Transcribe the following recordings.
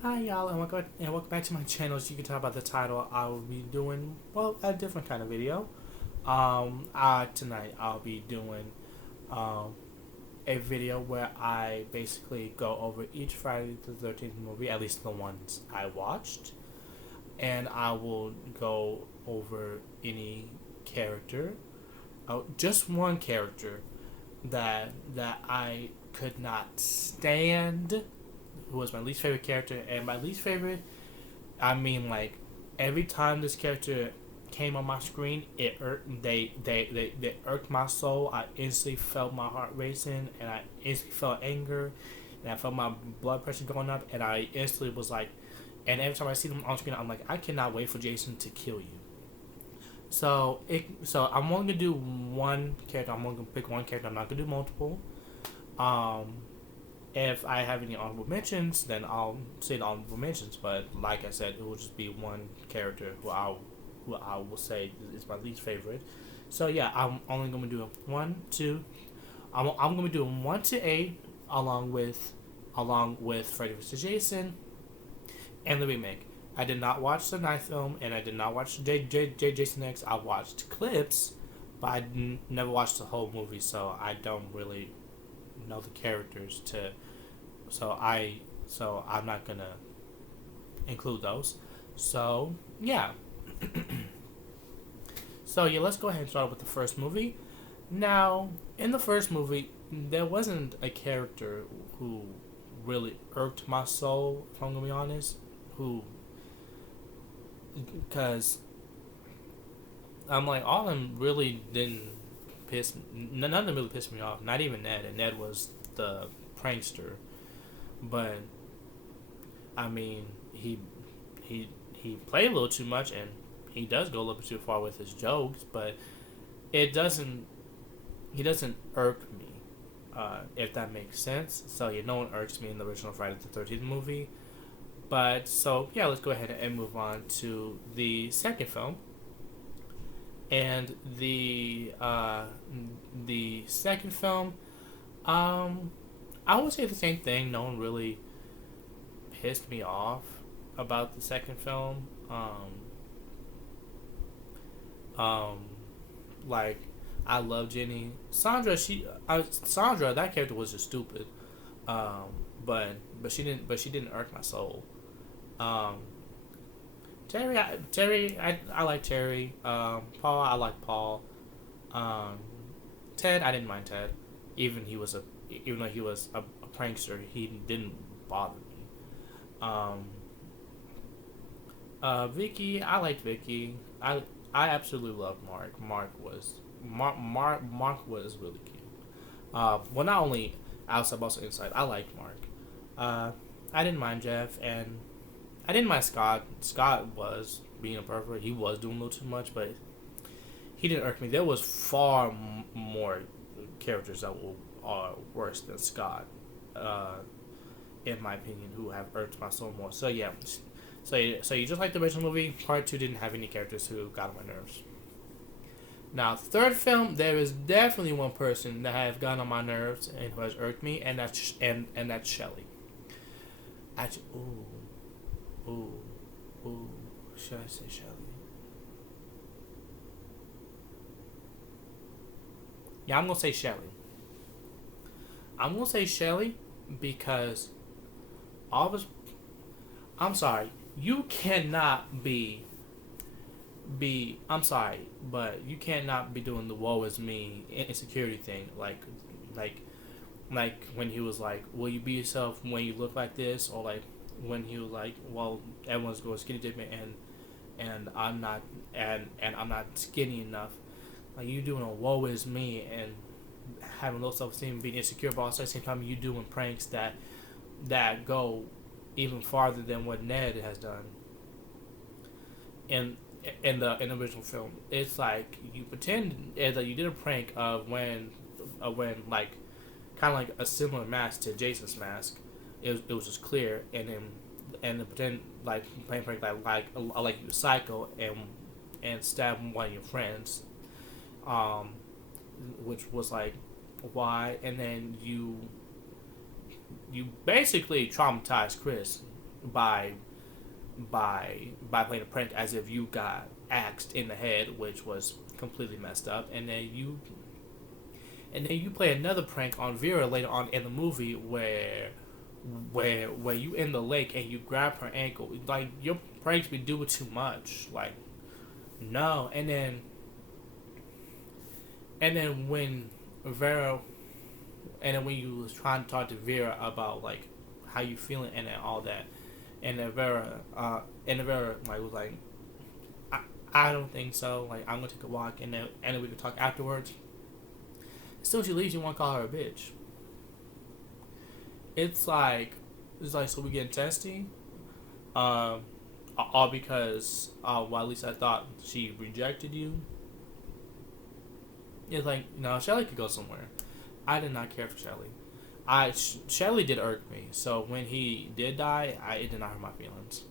Hi y'all, and welcome back to my channel. As you can tell by the title, I will be doing a different kind of video. Tonight I'll be doing um a video where I basically go over each Friday the 13th movie, at least the ones I watched, and I will go over any character, just one character that I could not stand, who was my least favorite character, and my least favorite, I mean, like, every time this character came on my screen, they irked my soul. I instantly felt my heart racing, and I instantly felt anger, and I felt my blood pressure going up, and I instantly was like, and every time I see them on screen, I'm like, I cannot wait for Jason to kill you. So I'm only gonna do one character. I'm only gonna pick one character. I'm not gonna do multiple. Um, if I have any honorable mentions, then I'll say the honorable mentions. But like I said, it will just be one character who I will say is my least favorite. So yeah, I'm only gonna do one, two. I'm gonna be doing 1 to 8, along with Freddy VS Jason and the remake. I did not watch the ninth film, and I did not watch Jason X. I watched clips, but never watched the whole movie, so I don't really know the characters to. So I'm not gonna include those. So yeah. So yeah, let's go ahead and start with the first movie. Now, in the first movie, there wasn't a character who really irked my soul, if I'm gonna be honest. Who, because I'm like, all of them really didn't none of them really pissed me off. Not even Ned, and Ned was the prankster. But I mean, he played a little too much, and he does go a little bit too far with his jokes. But it doesn't he doesn't irk me, if that makes sense. So yeah, no one irks me in the original Friday the 13th movie. But so yeah, let's go ahead and move on to the second film. And the second film, um, I would say the same thing. No one really pissed me off about the second film. Um, like, I love Jenny. Sandra, that character was just stupid. Um, but she didn't irk my soul. Um, I like Terry. Paul, I like Paul. Um, Ted, I didn't mind Ted. Even though he was a prankster, he didn't bother me. Um, Vicky, I liked Vicky. I absolutely loved Mark. Mark was really cute. Well, not only outside but also inside. I liked Mark. Uh, I didn't mind Jeff, and I didn't mind Scott. Scott was being a pervert. He was doing a little too much, but he didn't irk me. There was far more characters that are worse than Scott, uh, in my opinion, who have irked my soul more. So yeah, so you just like the original movie. Part two didn't have any characters who got on my nerves. Now, third film, there is definitely one person that have gotten on my nerves and who has irked me, and that's Shelly. Actually, ooh, ooh, should I say Shelly? Yeah, I'm gonna say Shelly. I'm gonna say Shelly because all of us. I'm sorry, you cannot be. I'm sorry, but you cannot be doing the "woe is me" insecurity thing, like like when he was like, "Will you be yourself when you look like this?" Or like when he was like, "Well, everyone's going skinny dipping, and I'm not, and I'm not skinny enough." Like, you doing a "woe is me" and having low self esteem, being insecure, but also at the same time you doing pranks that go even farther than what Ned has done in in the original film. It's like you pretend that you did a prank of when like kind of like a similar mask to Jason's mask. It was just clear, and then pretend like playing prank like you psycho and stab one of your friends, um, which was like why, and then you basically traumatized Chris by playing a prank as if you got axed in the head, which was completely messed up, and then you play another prank on Vera later on in the movie where you in the lake and you grab her ankle. Like, your pranks be doing too much. Like, no. And then when Vera when you was trying to talk to Vera about like how you feeling and then all that, and then Vera like was like, I don't think so. Like, I'm gonna take a walk and then we can talk afterwards. As soon as she leaves, you want to call her a bitch. It's like so we getting testy. All because well, at least I thought she rejected you. It's like, no, Shelly could go somewhere. I did not care for Shelly. Shelly did irk me. So when he did die, it did not hurt my feelings.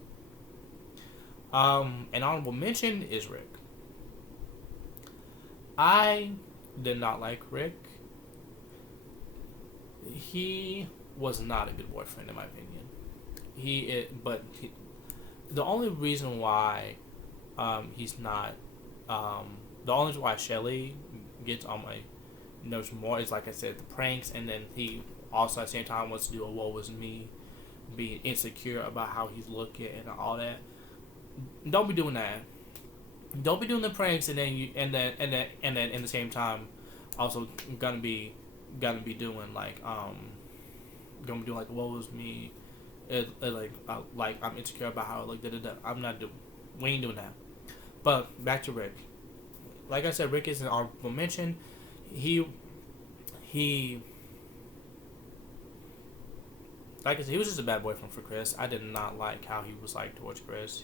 An honorable mention is Rick. I did not like Rick. He was not a good boyfriend in my opinion. The only reason why he's not the only reason why Shelly gets on my nerves more is, like I said, the pranks, and then he also at the same time wants to do a woe was me, being insecure about how he's looking and all that. Don't be doing that. Don't be doing the pranks and then in the same time also gonna be doing like woe was me, like I'm insecure about how I look. I'm not doing. We ain't doing that. But back to Rick. Like I said, Rick is an honorable mention. He like I said, he was just a bad boyfriend for Chris. I did not like how he was like towards Chris.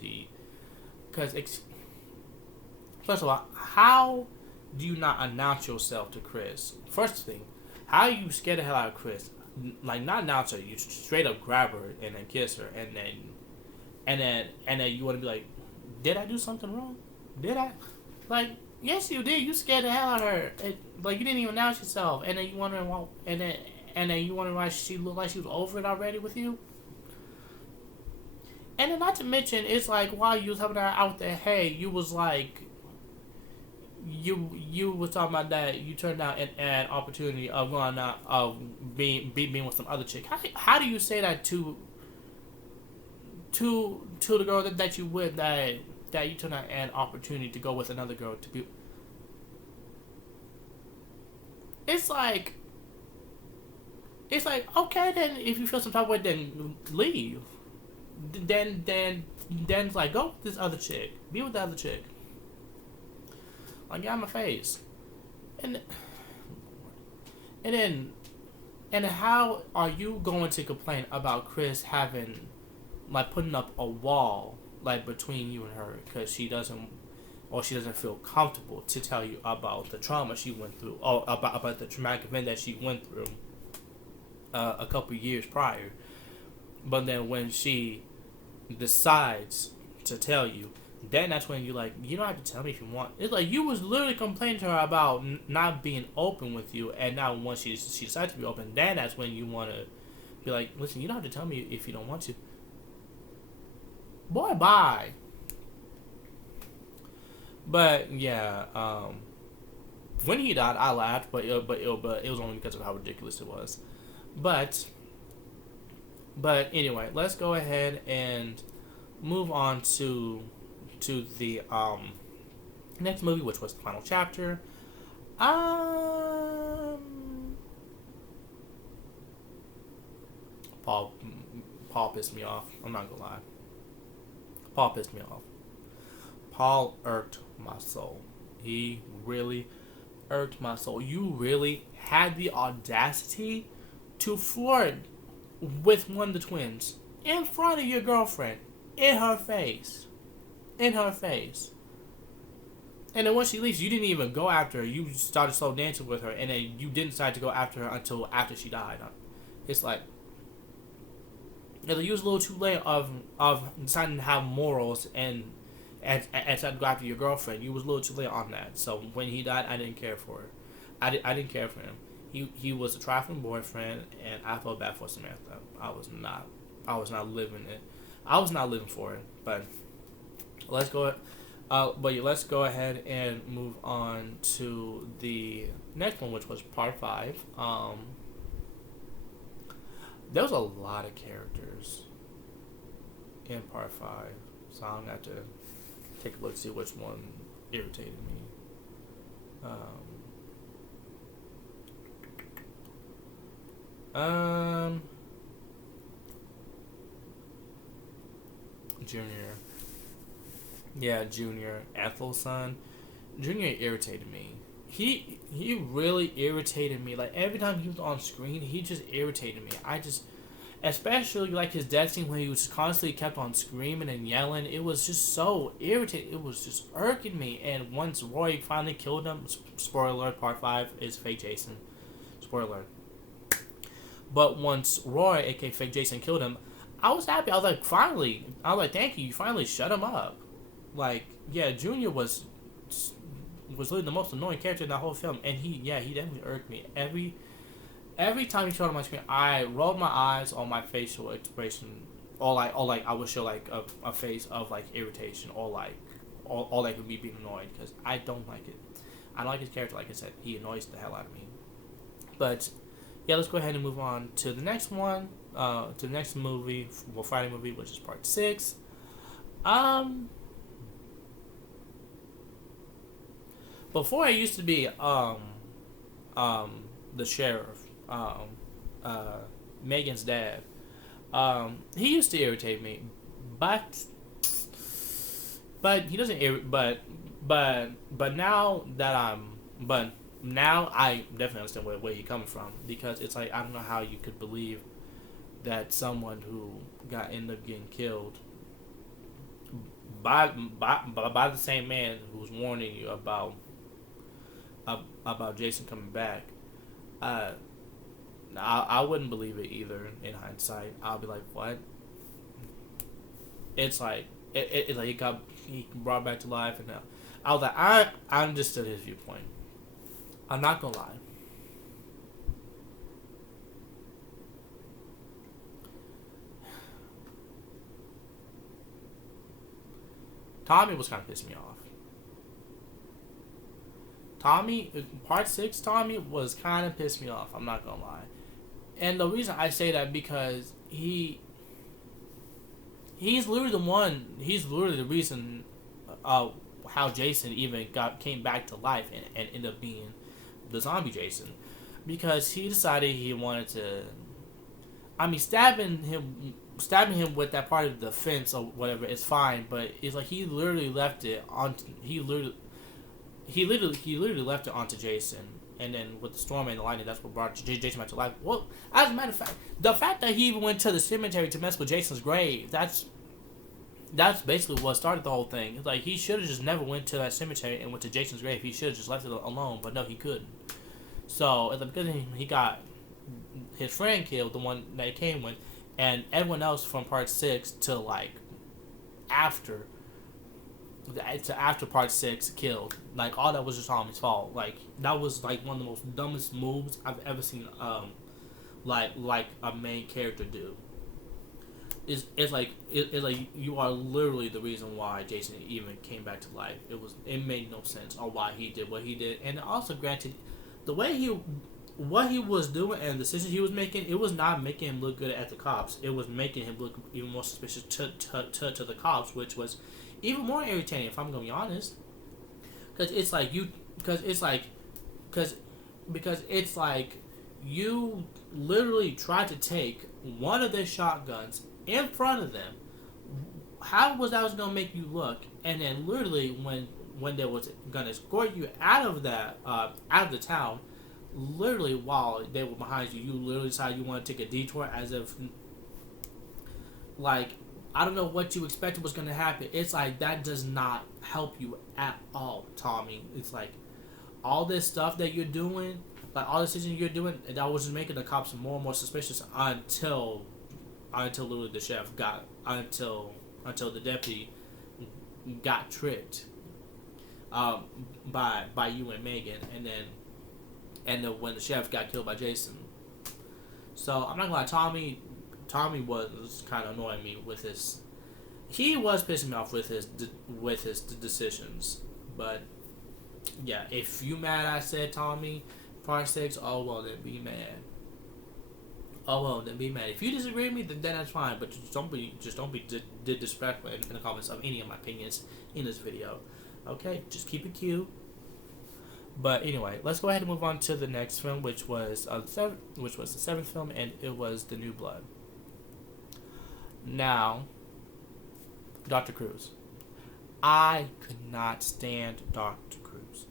First of all, how do you not announce yourself to Chris? First thing, how you scared the hell out of Chris? Like, not announce her, you straight up grab her and then kiss her, and then you want to be like, did I do something wrong? Did I? Like, yes, you did. You scared the hell out of her. Like, you didn't even announce yourself, and then you wondering why, and then you wondering why she looked like she was over it already with you. And then not to mention, it's like while you was helping her out there, hey, you was like, you was talking about that you turned down an opportunity of going out of being with some other chick. How do you say that to the girl that you with that you turned down an opportunity to go with another girl to be? It's like okay, then if you feel some type of way, then leave. Then it's like, go with this other chick, be with the other chick. Like, get out of my face. And then how are you going to complain about Chris having, like, putting up a wall, like, between you and her because she doesn't feel comfortable to tell you about the trauma she went through, or about the traumatic event that she went through a couple years prior. But then when she decides to tell you, then that's when you like, you don't have to tell me if you want. It's like you was literally complaining to her about not being open with you, and now once she decides to be open, then that's when you want to be like, listen, you don't have to tell me if you don't want to. Boy, bye. But yeah, when he died, I laughed, but it was only because of how ridiculous it was. But anyway, let's go ahead and move on to the next movie, which was the final chapter. Paul pissed me off. I'm not gonna lie. Paul pissed me off. Paul irked my soul. He really irked my soul. You really had the audacity to flirt with one of the twins in front of your girlfriend, in her face. And then once she leaves, you didn't even go after her. You started slow dancing with her, and then you didn't decide to go after her until after she died. It's like, you was a little too late of deciding to have morals and decided to go after your girlfriend. You was a little too late on that. So when he died, I didn't care for her. I didn't care for him. He was a trifling boyfriend, and I felt bad for Samantha. I was not living it. I was not living for it. But let's go. But yeah, let's go ahead and move on to the next one, which was part five. There was a lot of characters in part five, so I'm gonna have to take a look to see which one irritated me. Junior. Yeah, Junior. Ethel's son. Junior irritated me. He really irritated me. Like every time he was on screen, he just irritated me. Especially like his death scene when he was constantly kept on screaming and yelling. It was just so irritating. It was just irking me. And once Roy finally killed him, spoiler alert, part 5 is fake Jason. Spoiler alert. But once Roy, aka fake Jason, killed him, I was happy. I was like, finally. I was like, thank you. You finally shut him up. Like, yeah, Junior was literally the most annoying character in that whole film. And he definitely irked me. Every time he showed on my screen, I rolled my eyes on my facial expression, or like I would show like a face of like irritation, or like me being annoyed, because I don't like it. I don't like his character. Like I said, he annoys the hell out of me. But yeah, let's go ahead and move on to the next one, to the next movie, well, Friday movie, which is part 6. Before I used to be the sheriff. Megan's dad. He used to irritate me, but he doesn't. But now now I definitely understand where you're coming from, because it's like, I don't know how you could believe that someone who ended up getting killed by the same man who's warning you about Jason coming back. I wouldn't believe it either. In hindsight, I'll be like, what? It's like it's like he brought back to life, and now I was like, I understood his viewpoint. I'm not gonna lie. Tommy was kind of pissing me off. Part 6, Tommy was kind of pissed me off. I'm not gonna lie. And the reason I say that, because he's literally the reason how Jason even came back to life and ended up being the zombie Jason, because he decided he wanted to. I mean, stabbing him with that part of the fence or whatever is fine, but it's like he literally left it on. He literally left it onto Jason. And then with the storm and the lightning, that's what brought Jason back to life. Well, as a matter of fact, the fact that he even went to the cemetery to mess with Jason's grave, that's basically what started the whole thing. It's like, he should have just never went to that cemetery and went to Jason's grave. He should have just left it alone, but no, he couldn't. So at the beginning, he got his friend killed, the one that he came with, and everyone else from part 6 to like after part 6 killed. Like, all that was just Tommy's fault. Like, that was like one of the most dumbest moves I've ever seen like a main character do. It's like you are literally the reason why Jason even came back to life. It made no sense on why he did what he did. And also, granted, the way what he was doing and the decisions he was making, it was not making him look good at the cops. It was making him look even more suspicious to the cops, which was even more irritating, if I'm gonna be honest. Because it's like you literally tried to take one of their shotguns in front of them. How was that gonna make you look? And then literally when they was gonna escort you out of the town, literally while they were behind you, you literally decided you want to take a detour, as if, like, I don't know what you expected was going to happen. It's like, that does not help you at all, Tommy. It's like, all this stuff that you're doing, like all the decisions you're doing, that was just making the cops more and more suspicious until literally the sheriff until the deputy got tricked by you and Megan, and then when the sheriff got killed by Jason. So I'm not gonna lie, Tommy was kind of annoying me with his he was pissing me off with his decisions. But yeah, if you mad, I said Tommy Part 6. Oh well, then be mad. Oh well, then be mad. If you disagree with me, then that's fine. But just don't be disrespectful in the comments of any of my opinions in this video. Okay, just keep it cute. But anyway, let's go ahead and move on to the next film, which was the seventh film, and it was The New Blood. Now, Dr. Cruz. I could not stand Dr. Cruz.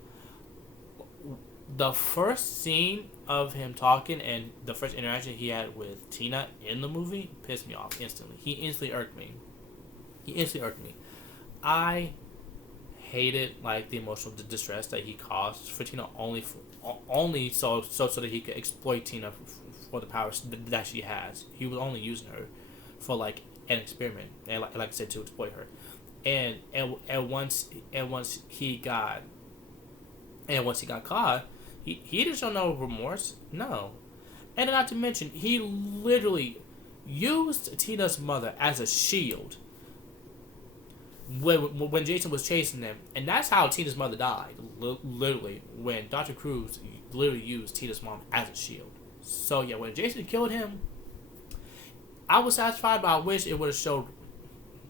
The first scene of him talking and the first interaction he had with Tina in the movie pissed me off instantly. He instantly irked me. I hated like the emotional distress that he caused for Tina only so that he could exploit Tina for the powers that she has. He was only using her for like an experiment and like I said, to exploit her. And once he got caught, he didn't show no remorse. No. And not to mention, he literally used Tina's mother as a shield when Jason was chasing them. And that's how Tina's mother died. Literally, when Dr. Cruz literally used Tina's mom as a shield. So yeah, when Jason killed him, I was satisfied, but I wish it would have showed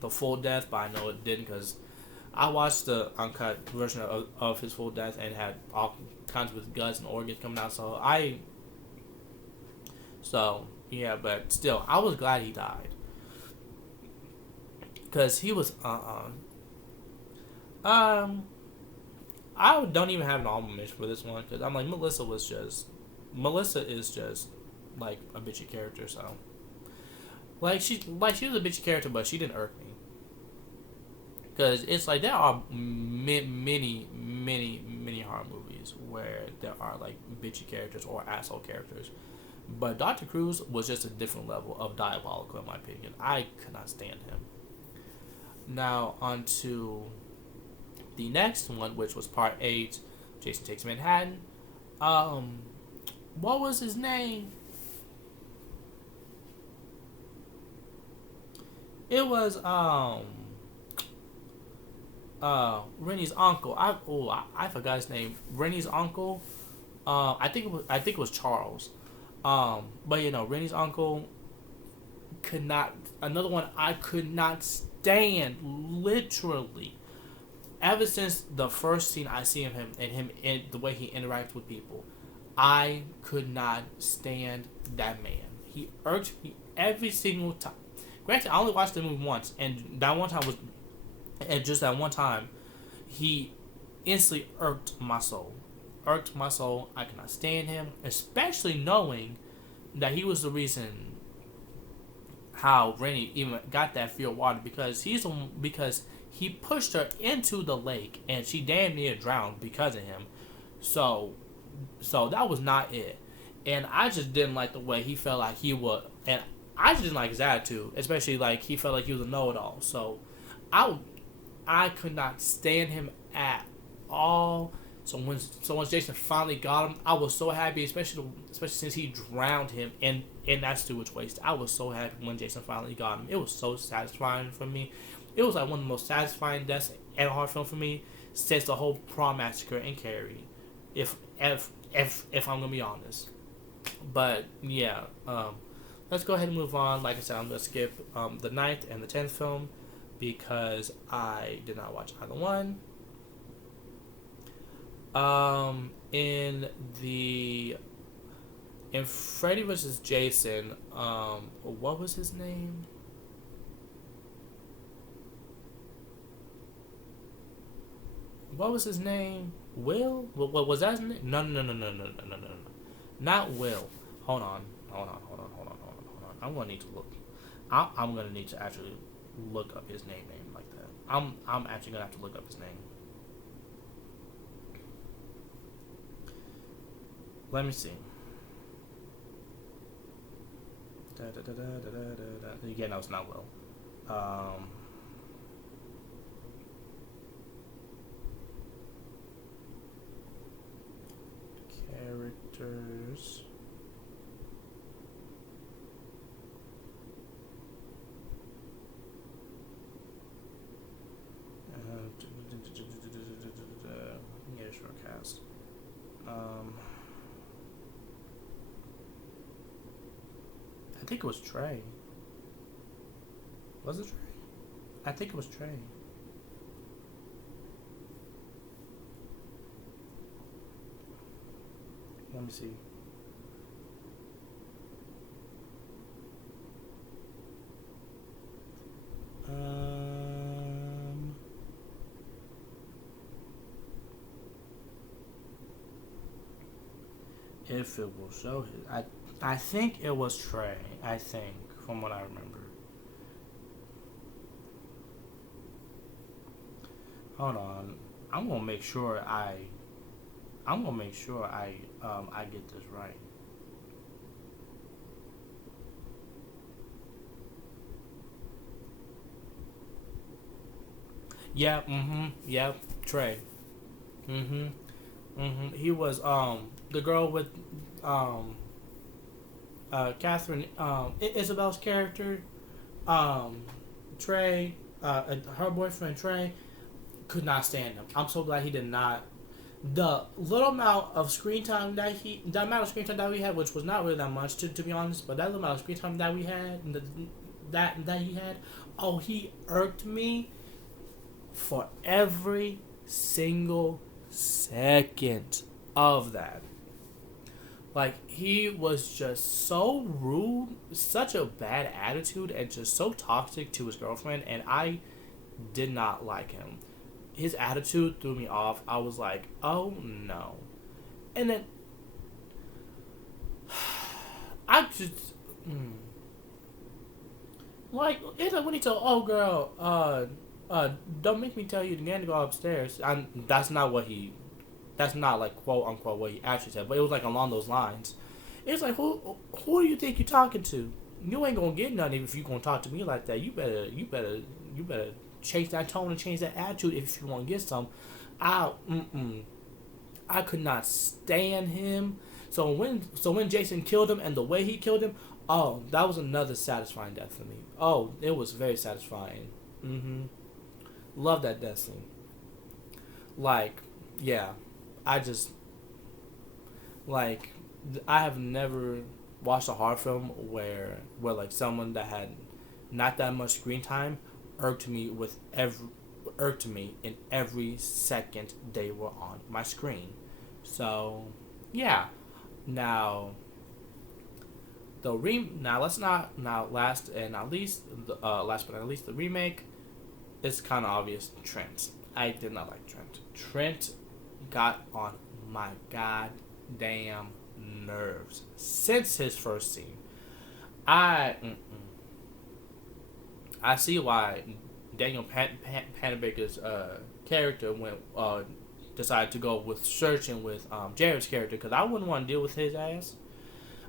the full death, but I know it didn't because I watched the uncut version of his full death and had all kinds with guts and organs coming out. So yeah, but still, I was glad he died because he was I don't even have an honorable mention for this one because I'm like Melissa is just like a bitchy character. So she was a bitchy character, but she didn't irk me. Because it's like there are many horror movies where there are like bitchy characters or asshole characters. But Dr. Cruz was just a different level of diabolical in my opinion. I could not stand him. Now on to the next one, which was Part 8, Jason Takes Manhattan. What was his name? It was Rennie's uncle. I forgot his name. Rennie's uncle. I think it was Charles. But Rennie's uncle could not. Another one I could not stand. Literally, ever since the first scene I see of him and the way he interacts with people, I could not stand that man. He irked me every single time. Granted, I only watched the movie once, and that one time was. And just that one time, he instantly irked my soul. I could not stand him, especially knowing that he was the reason how Rennie even got that field water because he pushed her into the lake and she damn near drowned because of him. So that was not it. And I just didn't like the way he felt like he would, and I just didn't like his attitude, especially like he felt like he was a know-it-all. So I could not stand him at all. So once Jason finally got him, I was so happy, especially since he drowned him in that sewage waste. I was so happy when Jason finally got him. It was so satisfying for me. It was like one of the most satisfying deaths in a horror film for me since the whole prom massacre in Carrie. If I'm gonna be honest. But yeah, let's go ahead and move on. Like I said, I'm gonna skip the 9th and the 10th film because I did not watch either one. In Freddy vs. Jason, what was his name? What was his name? Will? What was that his name? No. Not Will. Hold on. I'm gonna need to look. I'm gonna need to actually look up his name like that. I'm actually gonna have to look up his name. Let me see. Yeah, no, it's not Will. Characters. Yeah, short cast. I think it was Trey. Was it Trey? I think it was Trey. Let me see. Um, if it will show his, I think it was Trey. I think from what I remember. Hold on. I'm gonna make sure I. I'm gonna make sure I get this right. Yeah. Yeah. Trey. Mm-hmm. He was the girl with um Catherine Isabel's character um Trey her boyfriend Trey could not stand him. I'm so glad he did not. The little amount of screen time the amount of screen time that we had, which was not really that much to be honest, but that little amount of screen time that we had, that he had, oh, he irked me for every single second of that. Like, he was just so rude, such a bad attitude, and just so toxic to his girlfriend, and I did not like him. His attitude threw me off. I was like, oh no. And then, I just, like, it's like when he told, oh girl, don't make me tell you again to go upstairs. That's not what he, that's not like quote unquote what he actually said, but it was like along those lines. It's like, who do you think you're talking to? You ain't gonna get nothing if you gonna talk to me like that. You better change that tone and change that attitude if you want to get some. I could not stand him. So when Jason killed him and the way he killed him, oh, that was another satisfying death for me. Oh, it was very satisfying. Love that death scene. Like, yeah, I just like I have never watched a horror film where like someone that had not that much screen time irked me in every second they were on my screen. So, yeah. Now now let's not now last and not least last but not least the remake is kind of obvious. Trent. I did not like Trent. Trent got on my goddamn nerves since his first scene. I I see why Daniel Panabaker's character went decided to go with searching with Jared's character, because I wouldn't want to deal with his ass.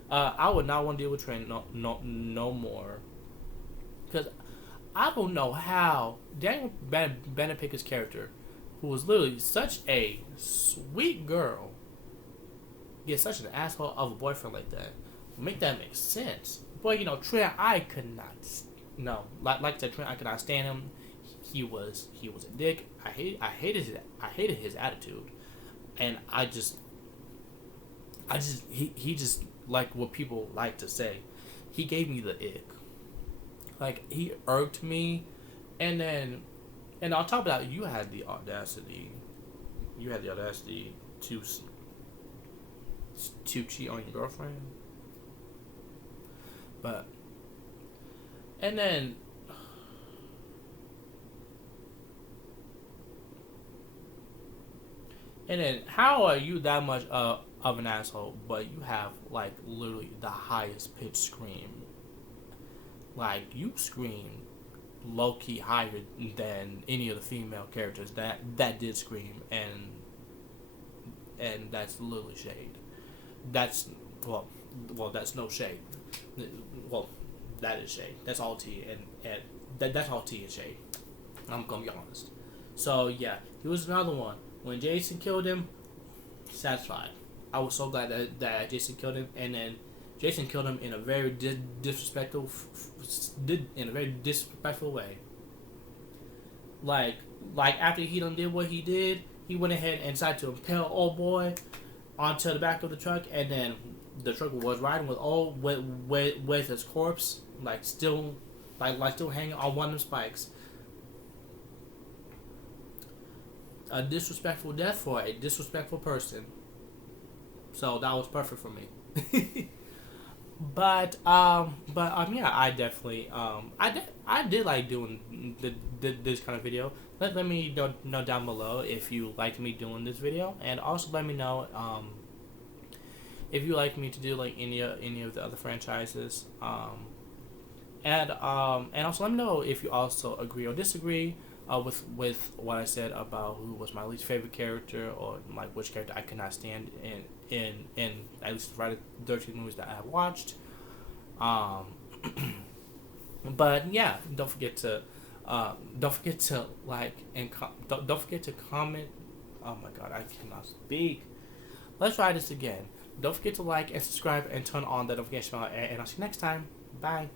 I would not want to deal with Trent no more, because I don't know how Daniel Panabaker's character, who was literally such a sweet girl, gets such an asshole of a boyfriend like that. Make that make sense. But Trent, I could not. No, like I said, Trent, I could not stand him. He was a dick. I hated his attitude, and he just, like what people like to say, he gave me the ick. Like, he irked me, and on top of that, you had the audacity to cheat on your girlfriend, but. And then, how are you that much of an asshole, but you have like literally the highest pitch scream? Like, you scream low key higher than any of the female characters that did scream, and that's literally shade. That's well, that's no shade. Well. That is shade. That's all tea, and that's all tea and shade. I'm gonna be honest. So yeah, he was another one. When Jason killed him, satisfied. I was so glad that Jason killed him, and then Jason killed him in a very disrespectful way. like like after he done did what he did, he went ahead and decided to impale old boy onto the back of the truck, and then the truck was riding with with his corpse like still like still hanging on one of them spikes. A disrespectful death for a disrespectful person. So that was perfect for me. Yeah, I definitely I did like doing this kind of video. Let me know down below if you liked me doing this video, and also let me know if you like me to do like any of the other franchises. And also let me know if you also agree or disagree with what I said about who was my least favorite character, or like which character I could not stand in at least the Friday the 13th movies that I have watched. Um, but yeah, don't forget to like and don't forget to comment. Oh my god, I cannot speak. Let's try this again. Don't forget to like and subscribe and turn on the notification bell, and I'll see you next time. Bye.